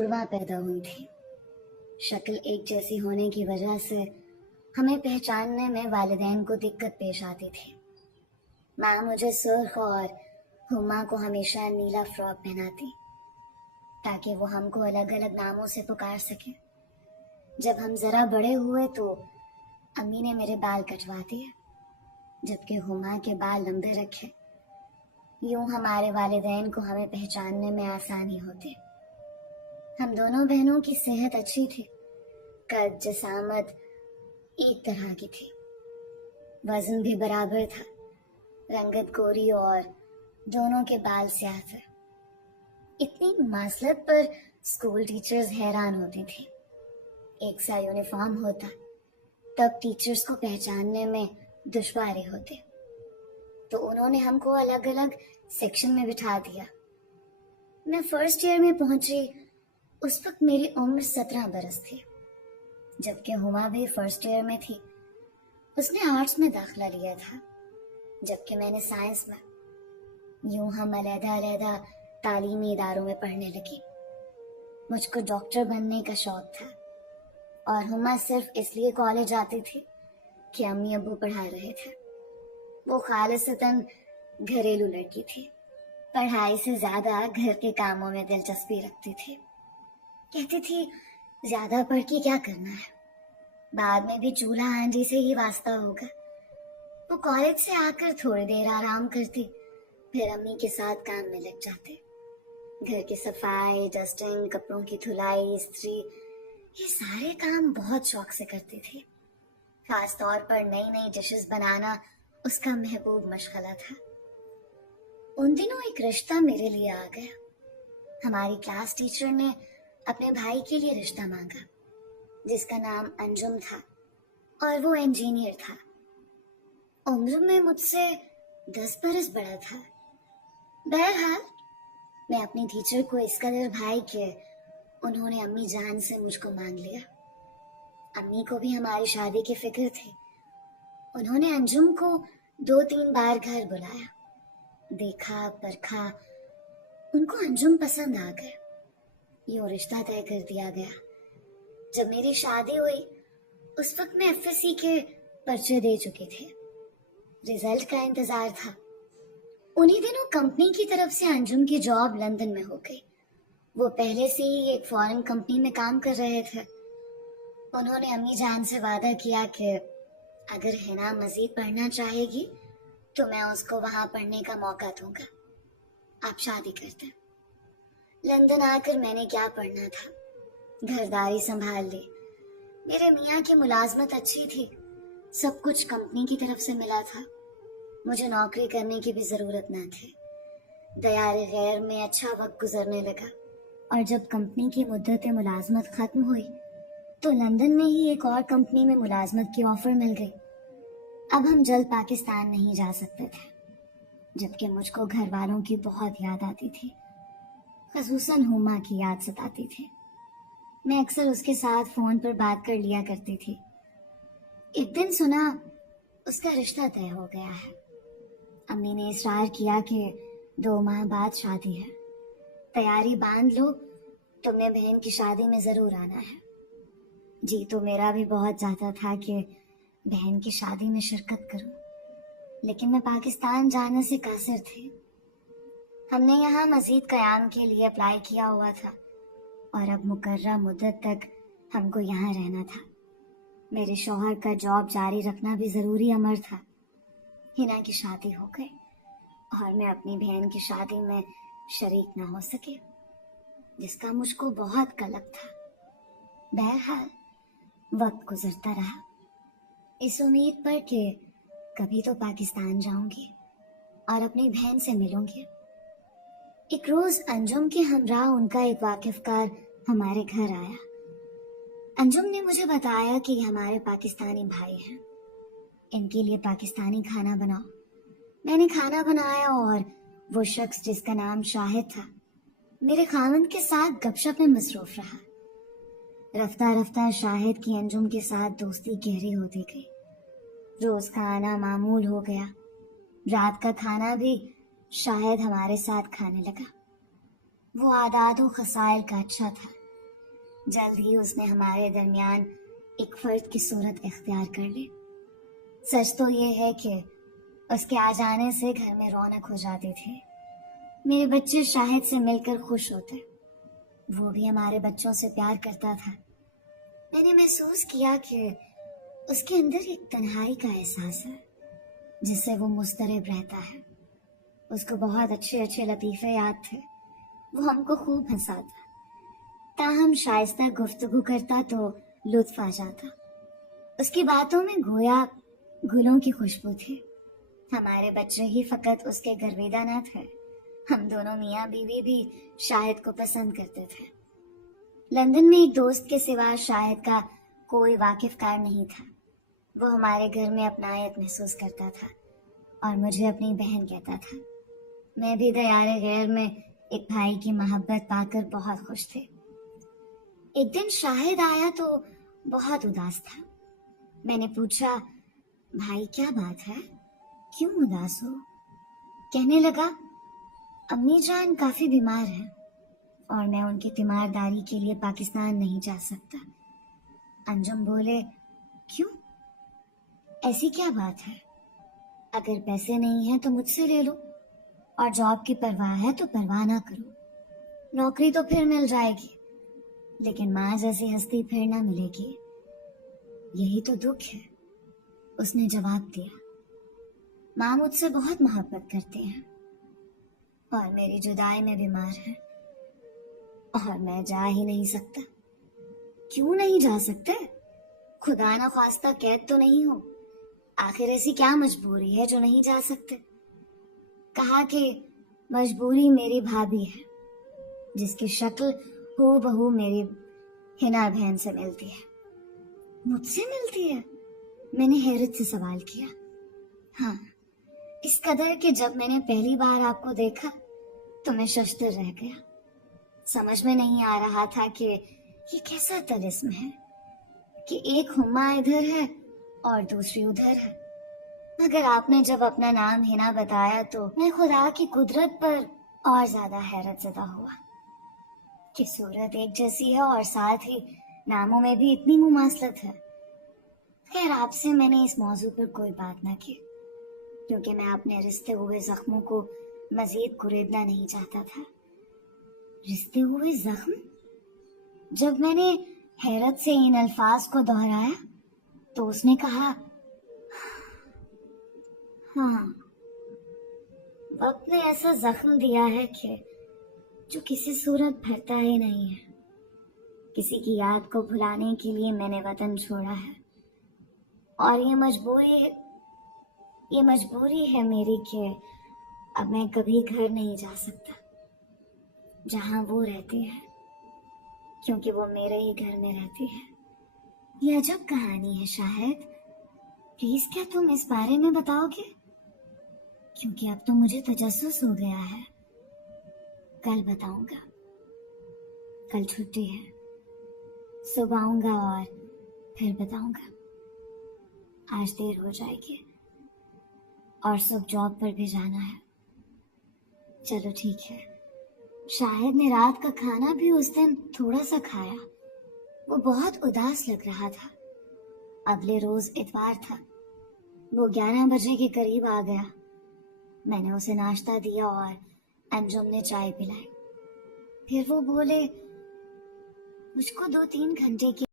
जुड़वा पैदा हुई थी। शक्ल एक जैसी होने की वजह से हमें पहचानने में वालिदैन को दिक्कत पेश आती थी। माँ मुझे सुर्ख और हुमा को हमेशा नीला फ्रॉक पहनाती ताकि वो हमको अलग अलग नामों से पुकार सके। जब हम जरा बड़े हुए तो अम्मी ने मेरे बाल कटवा दिए, जबकि हुमा के बाल लंबे रखे। यूं हमारे वालिदैन को हमें पहचानने में आसानी होती। हम दोनों बहनों की सेहत अच्छी थी, कद जसामत एक तरह की थी, वजन भी बराबर था, रंगत गोरी और दोनों के बाल स्याह थे। इतनी मुमासलत पर स्कूल टीचर्स हैरान होती थी। एक सा यूनिफॉर्म होता तब टीचर्स को पहचानने में दुश्वारी होती, तो उन्होंने हमको अलग अलग सेक्शन में बिठा दिया। मैं फर्स्ट ईयर में पहुंची, उस वक्त मेरी उम्र 17 बरस थी, जबकि हुमा भी फर्स्ट ईयर में थी। उसने आर्ट्स में दाखिला लिया था, जबकि मैंने साइंस में। यूं हम अलग-अलग तालीमी इदारों में पढ़ने लगी। मुझको डॉक्टर बनने का शौक था और हुमा सिर्फ इसलिए कॉलेज आती थी कि अम्मी अब्बू पढ़ा रहे थे। वो खालिसतन घरेलू लड़की थी, पढ़ाई से ज्यादा घर के कामों में दिलचस्पी रखती थी। कहती थी ज्यादा पढ़ के क्या करना है, बाद में भी चूल्हा आंधी से ही वास्ता होगा। वो कॉलेज से आकर थोड़ी देर आराम करती, फिर अम्मी के साथ काम में लग जाते। घर की सफाई, डस्टिंग, कपड़ों की धुलाई, इस्त्री, ये सारे काम बहुत शौक से करती थी। खास तौर पर नई नई डिशेस बनाना उसका महबूब मशगला था। उन दिनों एक रिश्ता मेरे लिए आ गया। हमारी क्लास टीचर ने अपने भाई के लिए रिश्ता मांगा, जिसका नाम अंजुम था और वो इंजीनियर था। उम्र में मुझसे 10 बरस बड़ा था। बहरहाल मैं अपनी टीचर को इस कदर भाई के उन्होंने अम्मी जान से मुझको मांग लिया। अम्मी को भी हमारी शादी की फिक्र थी। उन्होंने अंजुम को 2-3 बार घर बुलाया, देखा परखा, उनको अंजुम पसंद आ गए। यूं रिश्ता तय कर दिया गया। जब मेरी शादी हुई उस वक्त मैं एफएससी के पर्चे दे चुकी थी। रिजल्ट का इंतजार था। उन्हीं दिनों कंपनी की तरफ से अंजुम की जॉब लंदन में हो गई। वो पहले से ही एक फॉरेन कंपनी में काम कर रहे थे। उन्होंने अम्मी जान से वादा किया कि अगर हिना मजीद पढ़ना चाहेगी तो मैं उसको वहां पढ़ने का मौका दूंगा। आप शादी कर दें। लंदन आकर मैंने क्या पढ़ना था, घरदारी संभाल ली। मेरे मियाँ की मुलाजमत अच्छी थी, सब कुछ कंपनी की तरफ से मिला था। मुझे नौकरी करने की भी जरूरत न थी। दयारे गैर में अच्छा वक्त गुजरने लगा और जब कंपनी की मुद्दत मुलाजमत खत्म हुई तो लंदन में ही एक और कंपनी में मुलाजमत की ऑफर मिल गई। अब हम जल्द पाकिस्तान नहीं जा सकते थे, जबकि मुझको घर वालों की बहुत याद आती थी, खसूसन हुमा की याद सताती थी। मैं अक्सर उसके साथ फोन पर बात कर लिया करती थी। एक दिन सुना उसका रिश्ता तय हो गया है। अम्मी ने इसरार किया कि 2 माह बाद शादी है, तैयारी बांध लो, तुमने बहन की शादी में जरूर आना है। जी तो मेरा भी बहुत चाहता था कि बहन की शादी में शिरकत करूं, लेकिन मैं पाकिस्तान जाने से कासिर थी। हमने यहाँ मजीद कयाम के लिए अप्लाई किया हुआ था और अब मुकर्रर मुद्दत तक हमको यहाँ रहना था। मेरे शौहर का जॉब जारी रखना भी जरूरी अमर था। हिना की शादी हो गई और मैं अपनी बहन की शादी में शरीक ना हो सके, जिसका मुझको बहुत कलक था। बहरहाल वक्त गुजरता रहा, इस उम्मीद पर कि कभी तो पाकिस्तान जाऊंगी और अपनी बहन से मिलूंगी। एक रोज अंजुम के हमरा उनका एक वाकिफकार हमारे घर आया। अंजुम ने मुझे बताया कि ये हमारे पाकिस्तानी भाई हैं, इनके लिए पाकिस्तानी खाना बनाओ। मैंने खाना बनाया और वो शख्स जिसका नाम शाहिद था मेरे खामन के साथ गपशप में मसरूफ रहा। रफ्ता रफ्ता शाहिद की अंजुम के साथ दोस्ती गहरी होती गई। रोज का आना मामूल हो गया। रात का खाना भी शाहिद हमारे साथ खाने लगा। वो आदात व खसाइल का अच्छा था, جلد ہی اس نے ہمارے درمیان ایک فرد کی صورت اختیار کر لی۔ سچ تو یہ ہے کہ اس کے آ جانے سے گھر میں رونق ہو جاتی تھی۔ میرے بچے شاہد سے مل کر خوش ہوتے، وہ بھی ہمارے بچوں سے پیار کرتا تھا۔ میں نے محسوس کیا کہ اس کے اندر ایک تنہائی کا احساس ہے جس سے وہ مضطرب رہتا ہے۔ اس کو بہت اچھے اچھے لطیفے یاد تھے، وہ ہم کو خوب ہنساتا، تاہم شائستہ گفتگو کرتا تو لطف آ جاتا۔ اس کی باتوں میں گویا گلوں کی خوشبو تھی۔ ہمارے بچے ہی فقط اس کے گرویدہ نہ تھے، ہم دونوں میاں بیوی بھی شاہد کو پسند کرتے تھے۔ لندن میں ایک دوست کے سوا شاہد کا کوئی واقف کار نہیں تھا۔ وہ ہمارے گھر میں اپنائیت محسوس کرتا تھا اور مجھے اپنی بہن کہتا تھا۔ میں بھی دیار غیر میں ایک بھائی کی محبت پا کر بہت خوش تھی۔ ایک دن شاہد آیا تو بہت اداس تھا۔ میں نے پوچھا، بھائی کیا بات ہے، کیوں اداس ہو؟ کہنے لگا، امی جان کافی بیمار ہیں اور میں ان کی تیمارداری کے لیے پاکستان نہیں جا سکتا۔ انجم بولے، کیوں؟ ایسی کیا بات ہے؟ اگر پیسے نہیں ہیں تو مجھ سے لے لو، اور جاب کی پرواہ ہے تو پرواہ نہ کرو، نوکری تو پھر مل جائے گی، لیکن ماں جیسی ہستی پھر نہ ملے گی، یہی تو دکھ ہے۔ اس نے جواب دیا، ماں مجھ سے بہت محبت کرتی ہیں اور میری جدائی میں بیمار ہے اور میں جا ہی نہیں سکتا۔ کیوں نہیں جا سکتے؟ خدا نہ خواستہ قید تو نہیں ہو، آخر ایسی کیا مجبوری ہے جو نہیں جا سکتے؟ کہا کہ مجبوری میری بھابھی ہے جس کی شکل ہو بہو میری ہنا بہن سے ملتی ہے۔ مجھ سے ملتی ہے؟ میں نے حیرت سے سوال کیا۔ ہاں، اس قدر کہ جب میں نے پہلی بار آپ کو دیکھا تو میں ششدر رہ گیا۔ سمجھ میں نہیں آ رہا تھا کہ یہ کیسا طلسم ہے کہ ایک ہما ادھر ہے اور دوسری ادھر ہے۔ مگر آپ نے جب اپنا نام ہنا بتایا تو میں خدا کی قدرت پر اور زیادہ حیرت زدہ ہوا کہ صورت ایک جیسی ہے اور ساتھ ہی ناموں میں بھی اتنی مماثلت ہے۔ خیر، آپ سے میں نے اس موضوع پر کوئی بات نہ کی کیونکہ میں اپنے رشتے ہوئے زخموں کو مزید کریدنا نہیں چاہتا تھا۔ رشتے ہوئے زخم؟ جب میں نے حیرت سے ان الفاظ کو دہرایا تو اس نے کہا، ہاں، وقت نے ایسا زخم دیا ہے کہ جو کسی صورت بھرتا ہی نہیں ہے۔ کسی کی یاد کو بھلانے کے لیے میں نے وطن چھوڑا ہے اور یہ مجبوری ہے میری کہ اب میں کبھی گھر نہیں جا سکتا جہاں وہ رہتی ہے، کیونکہ وہ میرے ہی گھر میں رہتی ہے۔ یہ عجب کہانی ہے شاہد، پلیز کیا تم اس بارے میں بتاؤ گے؟ کیونکہ اب تو مجھے تجسس ہو گیا ہے۔ کل بتاؤں گا، کل چھٹی ہے، صبح آؤں گا اور پھر بتاؤں گا۔ آج دیر ہو جائے گی اور صبح جاب پر بھی جانا ہے۔ چلو ٹھیک ہے۔ شاہد نے رات کا کھانا بھی اس دن تھوڑا سا کھایا، وہ بہت اداس لگ رہا تھا۔ اگلے روز اتوار تھا، وہ 11 بجے کے قریب آ گیا۔ میں نے اسے ناشتہ دیا اور انجم نے چائے پلائی۔ پھر وہ بولے، مجھ کو 2-3 گھنٹے کی